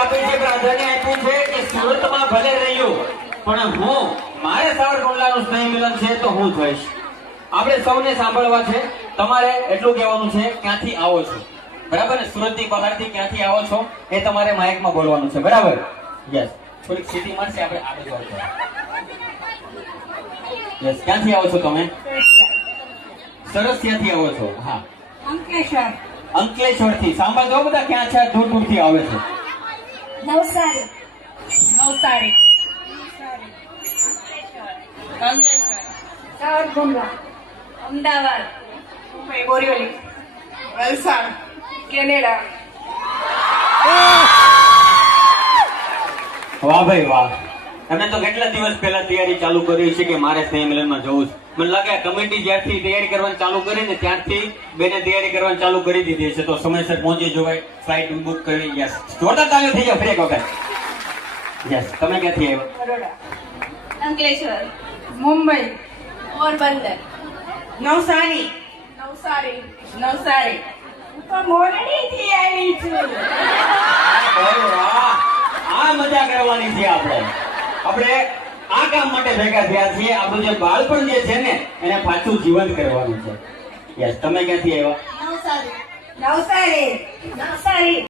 આપી છે, પ્રાધાન્ય આપ્યું છે કે સુરતમાં ભલે રહ્યું પણ હું મારે સાવરકુંડલાનું સ્નેહ મિલન છે તો હું જઈશ. આપણે સૌને સાંભળવા છે. તમારે એટલું કહેવાનું છે ક્યાંથી આવો છો, બરાબર ને? સુરતની બહારથી ક્યાંથી આવો છો એ તમારે માઇકમાં બોલવાનું છે, બરાબર? યસ. થોડીક સીટી મારશે, આપણે આગળ વધીએ. યસ. ક્યાંથી આવો છો તમે? સરસ. ક્યાંથી આવો છો? હા, અંકલેશ્વર. અંકલેશ્વરથી. સાંભળજો બધા ક્યાં છે, દૂર દૂરથી આવે છે. નવસારી. નવસારી, અંકલેશ્વર, સાવરકુંડલા. અમદાવાદ, મુંબઈ, બોરીવલી. વલસાડ, કેનેડા. વાહ ભાઈ વાહ. અમે તો કેટલા દિવસ પહેલા તૈયારી ચાલુ કરી છે કે મારે સ્નેહ મિલનમાં જવું છે. મને લાગે કમિટી જ્યારથી તૈયારી કરવાની ચાલુ કરી ને ત્યારથી બેને તૈયારી કરવાની ચાલુ કરી દીધી છે. તો સમયસર પહોંચી જવાય, ફ્લાઇટ બુક કરી. યસ. જોરદાર તાળીઓ થઈ જાય ફરી એક વખત. યસ. તમે ક્યાંથી આવ્યા? બરોડા. અંકલેશ્વર, મુંબઈ. પોરબંદર, નવસારી. નવસારી, નવસારી, હું તો મોરડીથી આવી છું. અરે વાહ. આ મજા કરવાની છે આપણે. આપણે આ કામ માટે ભેગા થયા છીએ. આપણું જે બાળપણ જે છે ને એને પાછું જીવંત કરવાનું છે. યસ. તમે ક્યાંથી આવ્યા? નવસારી, નવસારી. નવસારી.